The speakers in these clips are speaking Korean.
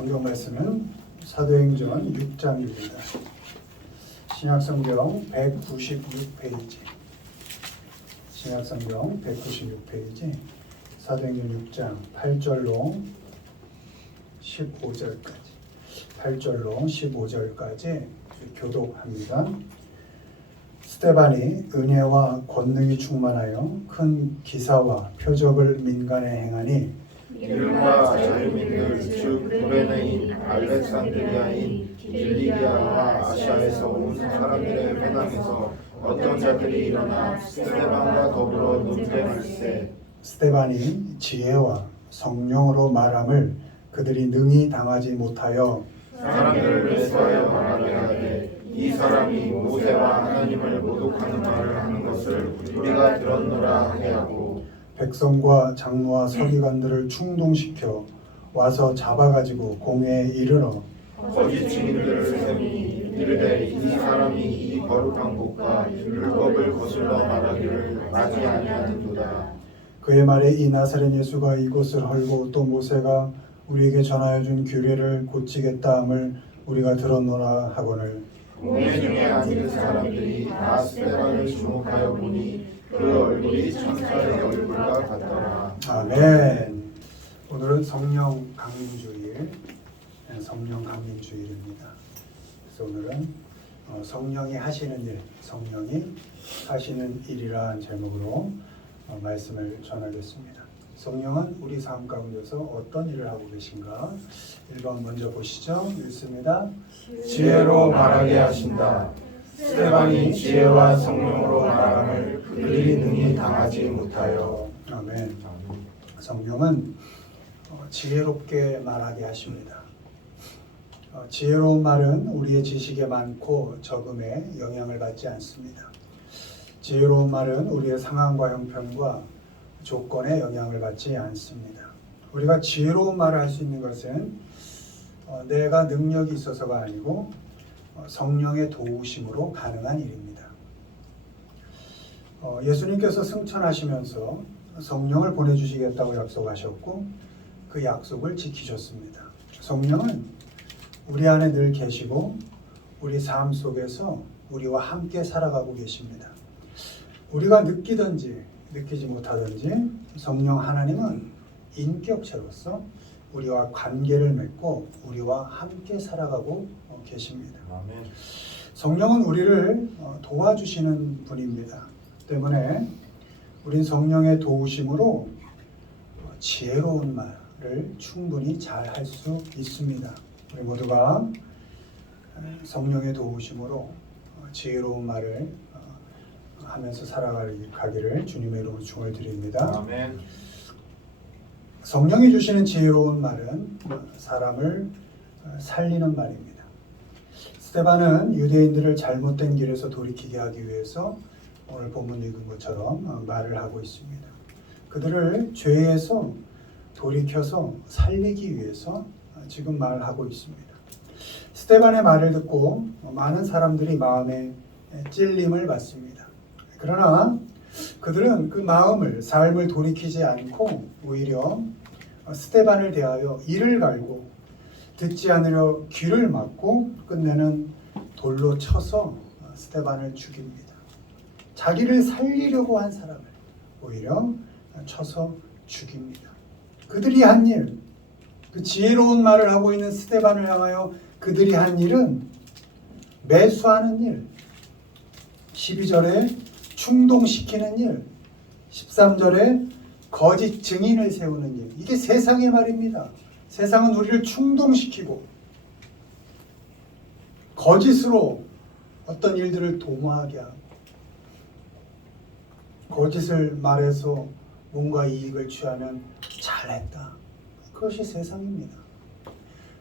성경 말씀은 사도행전 6장입니다. 신약성경 196페이지. 신약성경 196페이지. 사도행전 6장 8절로 15절까지. 8절로 15절까지 교독합니다. 스데반이 은혜와 권능이 충만하여 큰 기사와 표적을 민간에 행하니 이른바 자유민들 즉 구레네인, 알렉산드리아인, 길리기아와 아시아에서 온 사람들의 회당에서 어떤 자들이 일어나 스데반과 더불어 논쟁할세. 스데반이 지혜와 성령으로 말함을 그들이 능히 당하지 못하여 사람들을 매수하여 말하게 하되 이 사람이 모세와 하나님을 모독하는 말을 하는 것을 우리가 들었노라 하게 하고 백성과 장로와 서기관들을 충동시켜 와서 잡아가지고 공회에 이르러 거짓 증인들을 세우니 이르되 이 사람이 이 거룩한 곳과 율법을 거슬러 말하기를 마지 아니하는도다. 그의 말에 이 나사렛 예수가 이곳을 헐고 또 모세가 우리에게 전하여 준 규례를 고치겠다 함을 우리가 들었노라 하거늘 공회 중에 앉은 사람들이 다 스데반을 주목하여 보니 그 얼굴이 천사의 얼굴과 같더라. 아멘. 오늘은 성령 강림주일, 성령 강림주일입니다. 그래서 오늘은 성령이 하시는 일, 성령이 하시는 일이라는 제목으로 말씀을 전하겠습니다. 성령은 우리 삶 가운데서 어떤 일을 하고 계신가? 1번 먼저 보시죠. 읽습니다. 지혜로 말하게 하신다. 스데반이 지혜와 성령으로 말함을 그들이 능히 당하지 못하여. 아멘. 성령은 지혜롭게 말하게 하십니다. 지혜로운 말은 우리의 지식에 많고 적음에 영향을 받지 않습니다. 지혜로운 말은 우리의 상황과 형편과 조건에 영향을 받지 않습니다. 우리가 지혜로운 말을 할 수 있는 것은 내가 능력이 있어서가 아니고 성령의 도우심으로 가능한 일입니다. 예수님께서 승천하시면서 성령을 보내주시겠다고 약속하셨고 그 약속을 지키셨습니다. 성령은 우리 안에 늘 계시고 우리 삶 속에서 우리와 함께 살아가고 계십니다. 우리가 느끼든지 느끼지 못하든지 성령 하나님은 인격체로서 우리와 관계를 맺고 우리와 함께 살아가고 계십니다. 아멘. 성령은 우리를 도와주시는 분입니다. 때문에 우린 성령의 도우심으로 지혜로운 말을 충분히 잘 할 수 있습니다. 우리 모두가 성령의 도우심으로 지혜로운 말을 하면서 살아가기를 주님의 이름으로 축원을 드립니다. 아멘. 성령이 주시는 지혜로운 말은 사람을 살리는 말입니다. 스데반은 유대인들을 잘못된 길에서 돌이키게 하기 위해서 오늘 본문 읽은 것처럼 말을 하고 있습니다. 그들을 죄에서 돌이켜서 살리기 위해서 지금 말하고 있습니다. 스데반의 말을 듣고 많은 사람들이 마음에 찔림을 받습니다. 그러나 그들은 그 마음을, 삶을 돌이키지 않고 오히려 스데반을 대하여 이를 갈고 듣지 않으려 귀를 막고 끝내는 돌로 쳐서 스데반을 죽입니다. 자기를 살리려고 한 사람을 오히려 쳐서 죽입니다. 그들이 한 일, 그 지혜로운 말을 하고 있는 스데반을 향하여 그들이 한 일은 매수하는 일, 12절에 충동시키는 일, 13절에 거짓 증인을 세우는 일. 이게 세상의 말입니다. 세상은 우리를 충동시키고 거짓으로 어떤 일들을 도모하게 하고 거짓을 말해서 뭔가 이익을 취하면 잘했다. 그것이 세상입니다.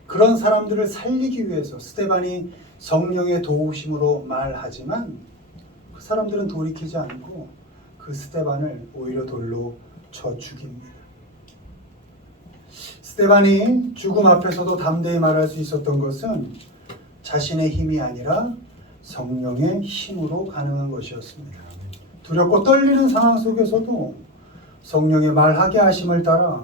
그런 사람들을 살리기 위해서 스데반이 성령의 도우심으로 말하지만 그 사람들은 돌이키지 않고 그 스데반을 오히려 돌로 쳐 죽입니다. 스데반이 죽음 앞에서도 담대히 말할 수 있었던 것은 자신의 힘이 아니라 성령의 힘으로 가능한 것이었습니다. 두렵고 떨리는 상황 속에서도 성령의 말하게 하심을 따라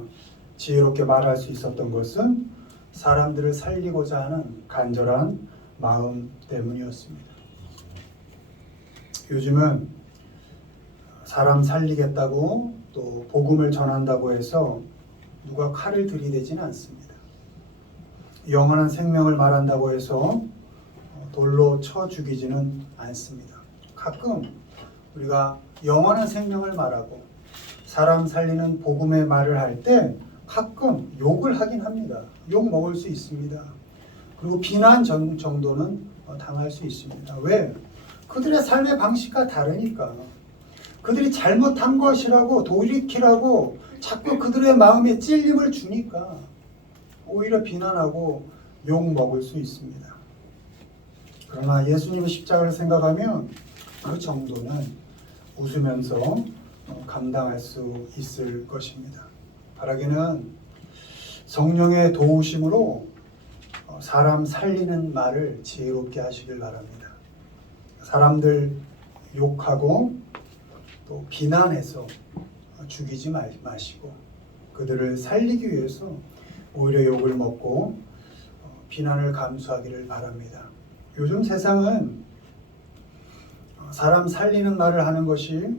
지혜롭게 말할 수 있었던 것은 사람들을 살리고자 하는 간절한 마음 때문이었습니다. 요즘은 사람 살리겠다고 또 복음을 전한다고 해서 누가 칼을 들이대지는 않습니다. 영원한 생명을 말한다고 해서 돌로 쳐 죽이지는 않습니다. 가끔 우리가 영원한 생명을 말하고 사람 살리는 복음의 말을 할 때 가끔 욕을 하긴 합니다. 욕 먹을 수 있습니다. 그리고 비난 정도는 당할 수 있습니다. 왜? 그들의 삶의 방식과 다르니까. 그들이 잘못한 것이라고 돌이키라고 자꾸 그들의 마음에 찔림을 주니까 오히려 비난하고 욕 먹을 수 있습니다. 그러나 예수님의 십자가를 생각하면 그 정도는 웃으면서 감당할 수 있을 것입니다. 바라기는 성령의 도우심으로 사람 살리는 말을 지혜롭게 하시길 바랍니다. 사람들 욕하고 또 비난해서 죽이지 마시고 그들을 살리기 위해서 오히려 욕을 먹고 비난을 감수하기를 바랍니다. 요즘 세상은 사람 살리는 말을 하는 것이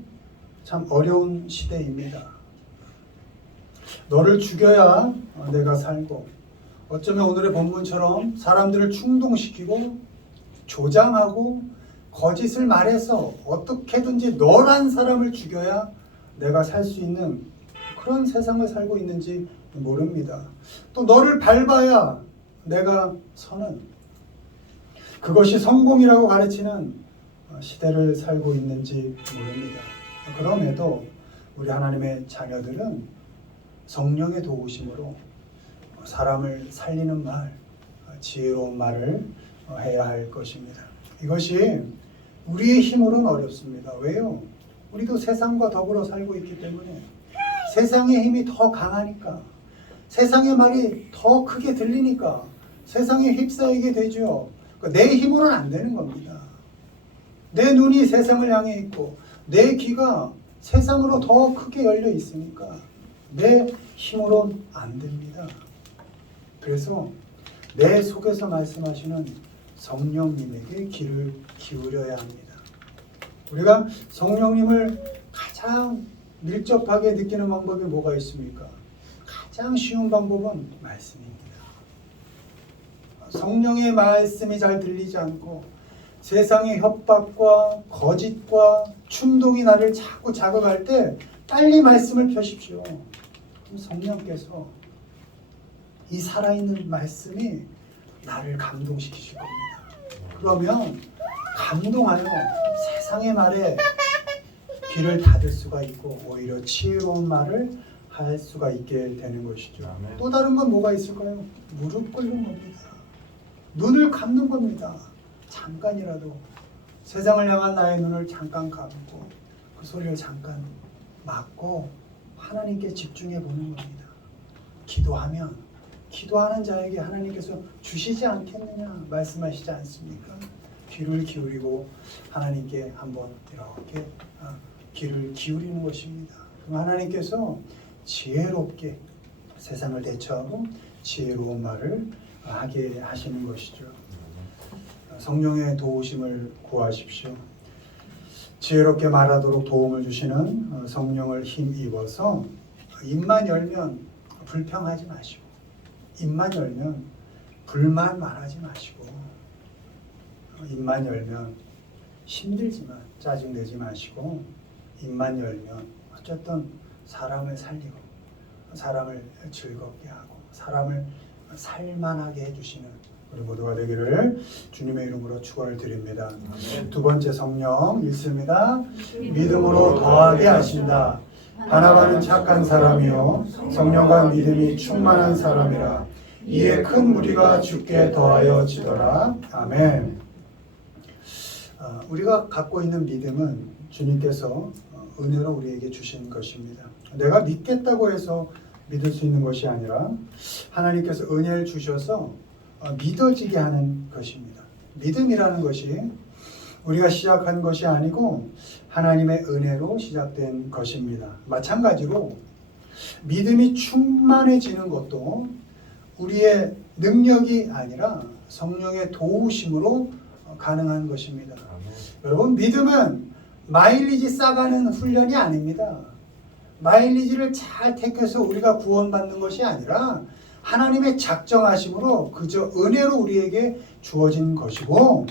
참 어려운 시대입니다. 너를 죽여야 내가 살고, 어쩌면 오늘의 본문처럼 사람들을 충동시키고 조장하고 거짓을 말해서 어떻게든지 너란 사람을 죽여야 내가 살 수 있는 그런 세상을 살고 있는지 모릅니다. 또 너를 밟아야 내가 서는, 그것이 성공이라고 가르치는 시대를 살고 있는지 모릅니다. 그럼에도 우리 하나님의 자녀들은 성령의 도우심으로 사람을 살리는 말, 지혜로운 말을 해야 할 것입니다. 이것이 우리의 힘으로는 어렵습니다. 왜요? 우리도 세상과 더불어 살고 있기 때문에 세상의 힘이 더 강하니까, 세상의 말이 더 크게 들리니까 세상에 휩싸이게 되죠. 내 힘으로는 안 되는 겁니다. 내 눈이 세상을 향해 있고 내 귀가 세상으로 더 크게 열려 있으니까 내 힘으로는 안 됩니다. 그래서 내 속에서 말씀하시는 성령님에게 귀를 기울여야 합니다. 우리가 성령님을 가장 밀접하게 느끼는 방법이 뭐가 있습니까? 가장 쉬운 방법은 말씀입니다. 성령의 말씀이 잘 들리지 않고 세상의 협박과 거짓과 충동이 나를 자꾸 자극할 때 빨리 말씀을 펴십시오. 그럼 성령께서 이 살아있는 말씀이 나를 감동시키실 겁니다. 그러면 감동하여 세상의 말에 귀를 닫을 수가 있고 오히려 지혜로운 말을 할 수가 있게 되는 것이죠. 아멘. 또 다른 건 뭐가 있을까요? 무릎 꿇는 겁니다. 눈을 감는 겁니다. 잠깐이라도 세상을 향한 나의 눈을 잠깐 감고 그 소리를 잠깐 막고 하나님께 집중해 보는 겁니다. 기도하면 기도하는 자에게 하나님께서 주시지 않겠느냐 말씀하시지 않습니까? 귀를 기울이고 하나님께 한번 이렇게 귀를 기울이는 것입니다. 그럼 하나님께서 지혜롭게 세상을 대처하고 지혜로운 말을 하게 하시는 것이죠. 성령의 도우심을 구하십시오. 지혜롭게 말하도록 도움을 주시는 성령을 힘입어서 입만 열면 불평하지 마시고, 입만 열면 불만 말하지 마시고, 입만 열면 힘들지만 짜증내지 마시고, 입만 열면 어쨌든 사람을 살리고 사람을 즐겁게 하고 사람을 살만하게 해주시는 우리 모두가 되기를 주님의 이름으로 축원을 드립니다. 두 번째 성령 읽습니다. 믿음으로 더하게 하신다. 바나바는 착한 사람이요 성령과 믿음이 충만한 사람이라. 이에 큰 무리가 주께 더하여 지더라. 아멘. 우리가 갖고 있는 믿음은 주님께서 은혜로 우리에게 주신 것입니다. 내가 믿겠다고 해서 믿을 수 있는 것이 아니라 하나님께서 은혜를 주셔서 믿어지게 하는 것입니다. 믿음이라는 것이 우리가 시작한 것이 아니고 하나님의 은혜로 시작된 것입니다. 마찬가지로 믿음이 충만해지는 것도 우리의 능력이 아니라 성령의 도우심으로 가능한 것입니다. 여러분, 믿음은 마일리지 싸가는 훈련이 아닙니다. 마일리지를 잘 택해서 우리가 구원받는 것이 아니라 하나님의 작정하심으로 그저 은혜로 우리에게 주어진 것이고,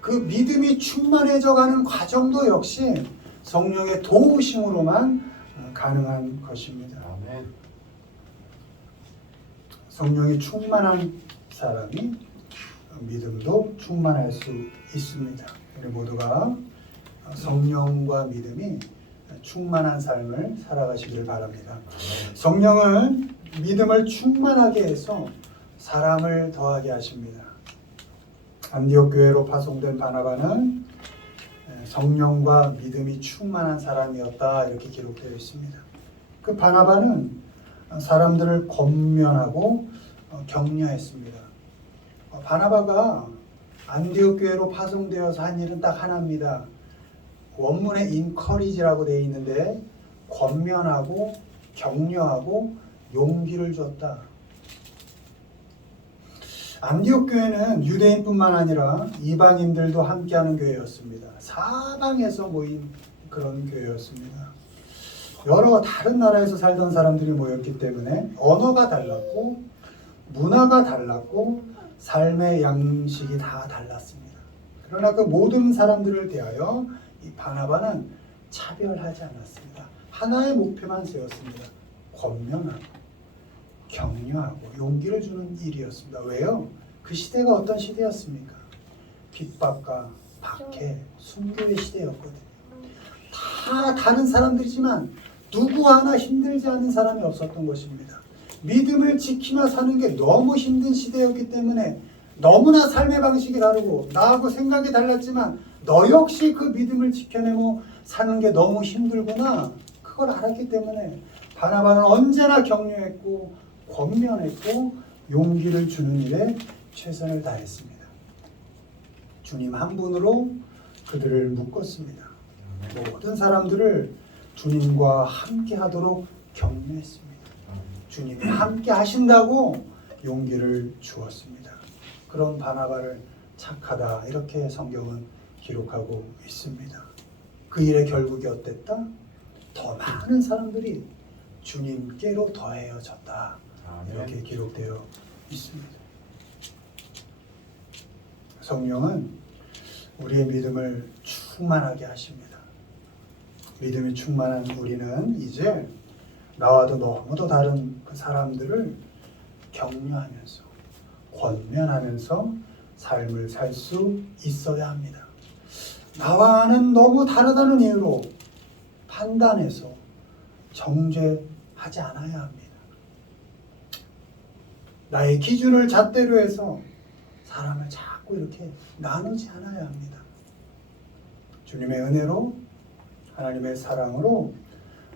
그 믿음이 충만해져 가는 과정도 역시 성령의 도우심으로만 가능한 것입니다. 성령이 충만한 사람이 믿음도 충만할 수 있습니다. 우리 모두가 성령과 믿음이 충만한 삶을 살아가시길 바랍니다. 성령은 믿음을 충만하게 해서 사람을 더하게 하십니다. 안디옥 교회로 파송된 바나바는 성령과 믿음이 충만한 사람이었다, 이렇게 기록되어 있습니다. 그 바나바는 사람들을 권면하고 격려했습니다. 바나바가 안디옥 교회로 파송되어서 한 일은 딱 하나입니다. 원문에 encourage라고 되어 있는데 권면하고 격려하고 용기를 줬다. 안디옥 교회는 유대인뿐만 아니라 이방인들도 함께하는 교회였습니다. 사방에서 모인 그런 교회였습니다. 여러 다른 나라에서 살던 사람들이 모였기 때문에 언어가 달랐고 문화가 달랐고 삶의 양식이 다 달랐습니다. 그러나 그 모든 사람들을 대하여 이 바나바는 차별하지 않았습니다. 하나의 목표만 세웠습니다. 권면하고 격려하고 용기를 주는 일이었습니다. 왜요? 그 시대가 어떤 시대였습니까? 핍박과 박해, 순교의 시대였거든요. 다 다른 사람들이지만 누구 하나 힘들지 않은 사람이 없었던 것입니다. 믿음을 지키며 사는 게 너무 힘든 시대였기 때문에 너무나 삶의 방식이 다르고 나하고 생각이 달랐지만 너 역시 그 믿음을 지켜내고 사는 게 너무 힘들구나, 그걸 알았기 때문에 바나바는 언제나 격려했고 권면했고 용기를 주는 일에 최선을 다했습니다. 주님 한 분으로 그들을 묶었습니다. 모든 사람들을 주님과 함께 하도록 격려했습니다. 주님이 함께 하신다고 용기를 주었습니다. 그런 바나바를 착하다, 이렇게 성경은 기록하고 있습니다. 그 일의 결국이 어땠다? 더 많은 사람들이 주님께로 더해졌다, 이렇게 기록되어 있습니다. 성령은 우리의 믿음을 충만하게 하십니다. 믿음이 충만한 우리는 이제 나와도 너무도 다른 그 사람들을 격려하면서 권면하면서 삶을 살 수 있어야 합니다. 나와는 너무 다르다는 이유로 판단해서 정죄하지 않아야 합니다. 나의 기준을 잣대로 해서 사람을 자꾸 이렇게 나누지 않아야 합니다. 주님의 은혜로, 하나님의 사랑으로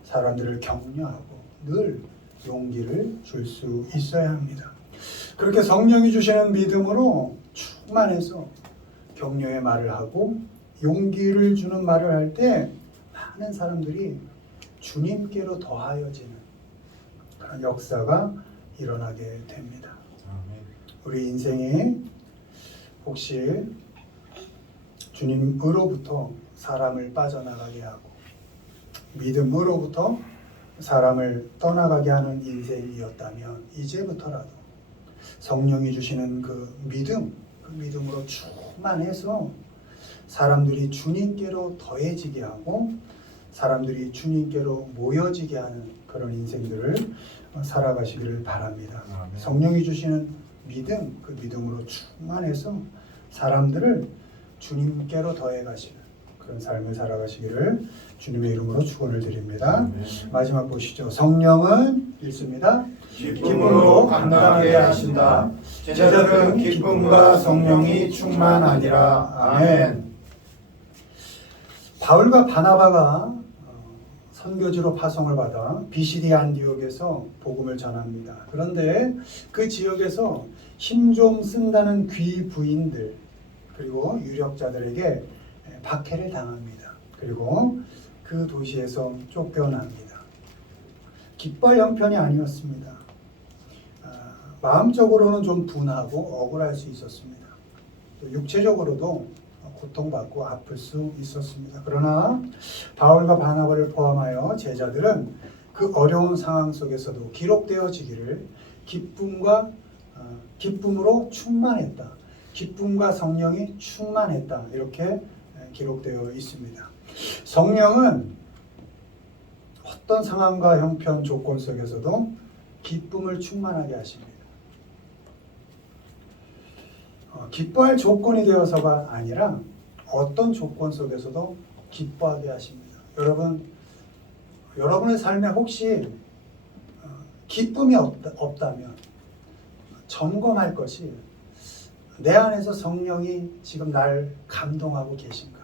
사람들을 격려하고 늘 용기를 줄 수 있어야 합니다. 그렇게 성령이 주시는 믿음으로 충만해서 격려의 말을 하고 용기를 주는 말을 할 때 많은 사람들이 주님께로 더하여지는 그런 역사가 일어나게 됩니다. 우리 인생이 혹시 주님으로부터 사람을 빠져나가게 하고 믿음으로부터 사람을 떠나가게 하는 인생이었다면 이제부터라도 성령이 주시는 그 믿음으로 충만해서 사람들이 주님께로 더해지게 하고 사람들이 주님께로 모여지게 하는 그런 인생들을 살아가시기를 바랍니다. 성령이 주시는 믿음, 그 믿음으로 충만해서 사람들을 주님께로 더해 가시는 그런 삶을 살아가시기를 주님의 이름으로 축원을 드립니다. 마지막 보시죠. 성령은 읽습니다. 기쁨으로 감당하게 하신다. 제자들은 기쁨과 성령이 충만하니라. 아멘. 바울과 바나바가 선교지로 파송을 받아 비시디 안디옥에서 복음을 전합니다. 그런데 그 지역에서 힘 좀 쓴다는 귀부인들 그리고 유력자들에게 박해를 당합니다. 그리고 그 도시에서 쫓겨납니다. 기뻐할 형편이 아니었습니다. 마음적으로는 좀 분하고 억울할 수 있었습니다. 또 육체적으로도 고통받고 아플 수 있었습니다. 그러나 바울과 바나바를 포함하여 제자들은 그 어려운 상황 속에서도 기록되어지기를 기쁨으로 충만했다. 기쁨과 성령이 충만했다. 이렇게 기록되어 있습니다. 성령은 어떤 상황과 형편 조건 속에서도 기쁨을 충만하게 하십니다. 기뻐할 조건이 되어서가 아니라 어떤 조건 속에서도 기뻐하게 하십니다. 여러분의 삶에 혹시 기쁨이 없다면 점검할 것이 내 안에서 성령이 지금 날 감동하고 계신가?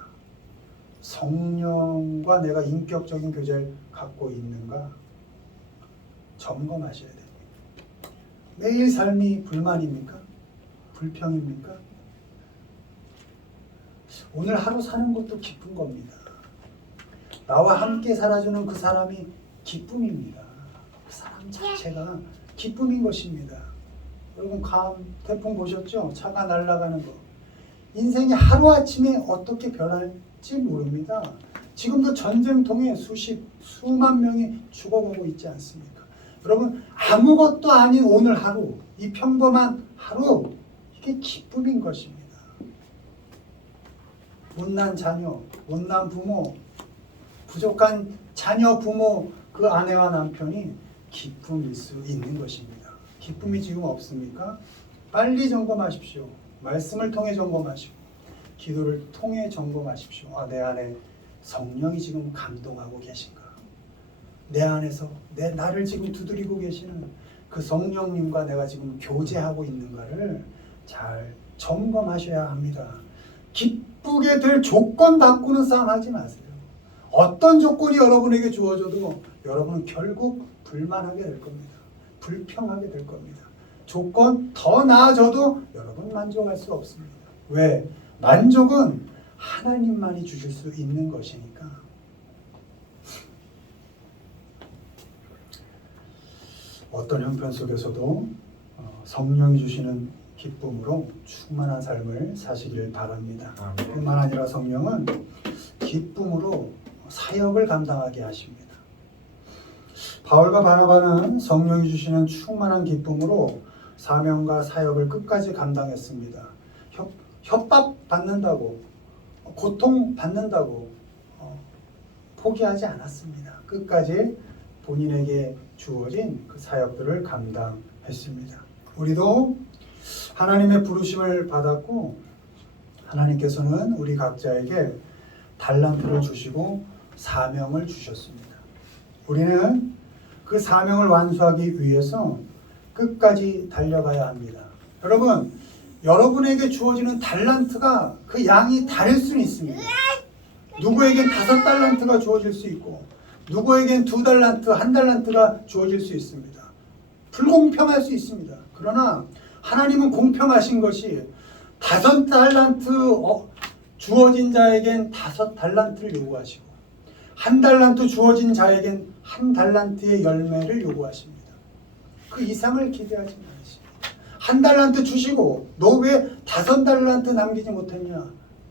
성령과 내가 인격적인 교제를 갖고 있는가? 점검하셔야 됩니다. 매일 삶이 불만입니까? 불평입니까? 오늘 하루 사는 것도 기쁜 겁니다. 나와 함께 살아주는 그 사람이 기쁨입니다. 그 사람 자체가 기쁨인 것입니다. 여러분 태풍 보셨죠? 차가 날아가는 거. 인생이 하루아침에 어떻게 변할지 모릅니다. 지금도 전쟁통에 수만 명이 죽어가고 있지 않습니까? 여러분 아무것도 아닌 오늘 하루, 이 평범한 하루, 이게 기쁨인 것입니다. 못난 자녀, 못난 부모, 부족한 자녀, 부모, 그 아내와 남편이 기쁨일 수 있는 것입니다. 기쁨이 지금 없습니까? 빨리 점검하십시오. 말씀을 통해 점검하시고 기도를 통해 점검하십시오. 내 안에 성령이 지금 감동하고 계신가? 내 안에서 나를 지금 두드리고 계시는 그 성령님과 내가 지금 교제하고 있는가를 잘 점검하셔야 합니다. 기쁘게 될 조건 바꾸는 싸움 하지 마세요. 어떤 조건이 여러분에게 주어져도 여러분은 결국 불만하게 될 겁니다. 불평하게 될 겁니다. 조건 더 나아져도 여러분 만족할 수 없습니다. 왜? 만족은 하나님만이 주실 수 있는 것이니까. 어떤 형편 속에서도 성령이 주시는 기쁨으로 충만한 삶을 사시길 바랍니다. 뿐만 아니라 성령은 기쁨으로 사역을 감당하게 하십니다. 바울과 바나바는 성령이 주시는 충만한 기쁨으로 사명과 사역을 끝까지 감당했습니다. 협박 받는다고, 고통 받는다고 포기하지 않았습니다. 끝까지 본인에게 주어진 그 사역들을 감당했습니다. 우리도 하나님의 부르심을 받았고 하나님께서는 우리 각자에게 달란트를 주시고 사명을 주셨습니다. 우리는 그 사명을 완수하기 위해서 끝까지 달려가야 합니다. 여러분에게 주어지는 달란트가 그 양이 다를 수는 있습니다. 누구에겐 5달란트가 주어질 수 있고 누구에겐 2달란트, 1달란트가 주어질 수 있습니다. 불공평할 수 있습니다. 그러나 하나님은 공평하신 것이 5달란트 주어진 자에겐 5달란트를 요구하시고 1달란트 주어진 자에겐 1달란트의 열매를 요구하십니다. 그 이상을 기대하지 마십니다. 1달란트 주시고 너 왜 5달란트 남기지 못했냐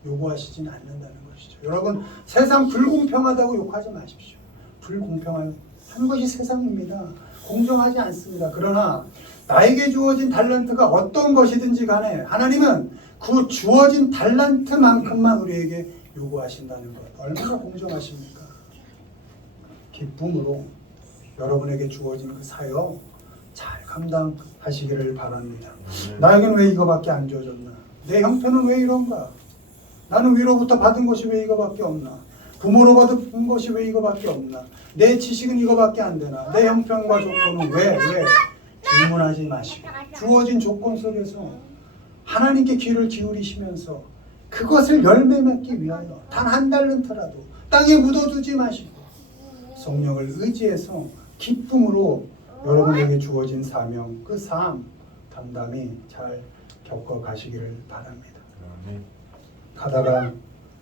요구하시지는 않는다는 것이죠. 여러분 세상 불공평하다고 욕하지 마십시오. 불공평한 것이 세상입니다. 공정하지 않습니다. 그러나 나에게 주어진 달란트가 어떤 것이든지 간에 하나님은 그 주어진 달란트만큼만 우리에게 요구하신다는 것 얼마나 공정하십니까? 기쁨으로 여러분에게 주어진 그 사역 잘 감당하시기를 바랍니다. 나에게는 왜 이거밖에 안 주어졌나? 내 형편은 왜 이런가? 나는 위로부터 받은 것이 왜 이거밖에 없나? 부모로 받은 것이 왜 이거밖에 없나? 내 지식은 이거밖에 안 되나? 내 형편과 조건은 왜? 질문하지 마시고 주어진 조건 속에서 하나님께 귀를 기울이시면서 그것을 열매 맺기 위하여 단 1달란트라도 땅에 묻어두지 마시고 성령을 의지해서 기쁨으로 여러분에게 주어진 사명, 그 삶 담담히 잘 겪어 가시기를 바랍니다. 가다가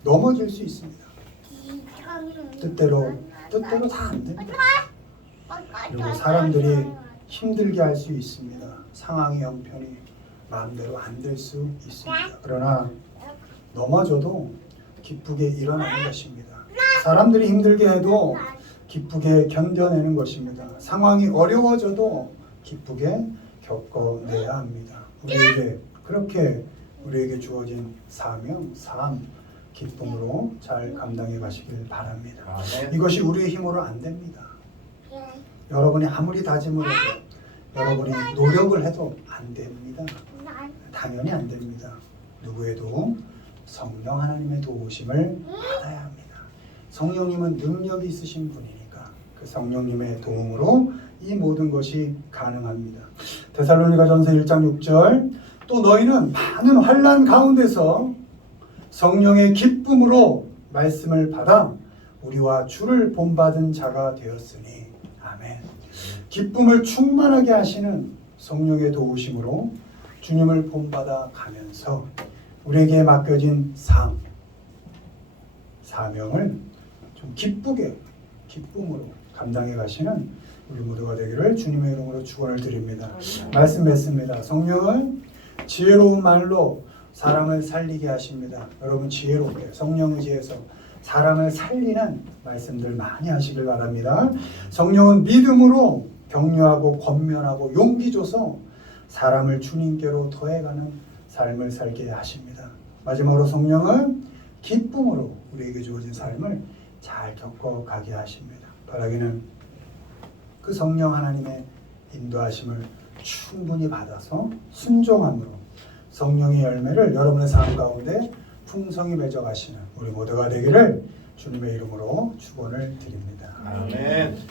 넘어질 수 있습니다. 뜻대로 다 안 됩니다. 그리고 사람들이 힘들게 할 수 있습니다. 상황이 형편이 마음대로 안 될 수 있습니다. 그러나 넘어져도 기쁘게 일어나는 것입니다. 사람들이 힘들게 해도 기쁘게 견뎌내는 것입니다. 상황이 어려워져도 기쁘게 겪어내야 합니다. 그렇게 우리에게 주어진 사명, 삶, 기쁨으로 잘 감당해 가시길 바랍니다. 아멘. 이것이 우리의 힘으로 안 됩니다. 여러분이 아무리 다짐을 해도 여러분이 노력을 해도 안 됩니다. 당연히 안 됩니다. 누구에도 성령 하나님의 도우심을 받아야 합니다. 성령님은 능력이 있으신 분이니까 그 성령님의 도움으로 이 모든 것이 가능합니다. 데살로니가전서 1장 6절 또 너희는 많은 환난 가운데서 성령의 기쁨으로 말씀을 받아 우리와 주를 본받은 자가 되었으니 아멘. 기쁨을 충만하게 하시는 성령의 도우심으로 주님을 본받아 가면서 우리에게 맡겨진 사명을 좀 기쁨으로 감당해 가시는 우리 모두가 되기를 주님의 이름으로 축원을 드립니다. 말씀 맺습니다. 성령은 지혜로운 말로 사람을 살리게 하십니다. 여러분 지혜롭게 성령 의지해서 사람을 살리는 말씀들 많이 하시길 바랍니다. 성령은 믿음으로 격려하고 권면하고 용기 줘서 사람을 주님께로 더해가는 삶을 살게 하십니다. 마지막으로 성령은 기쁨으로 우리에게 주어진 삶을 잘 겪어가게 하십니다. 바라기는 그 성령 하나님의 인도하심을 충분히 받아서 순종함으로 성령의 열매를 여러분의 삶 가운데 풍성히 맺어가시는 우리 모두가 되기를 주님의 이름으로 축원을 드립니다. 아멘.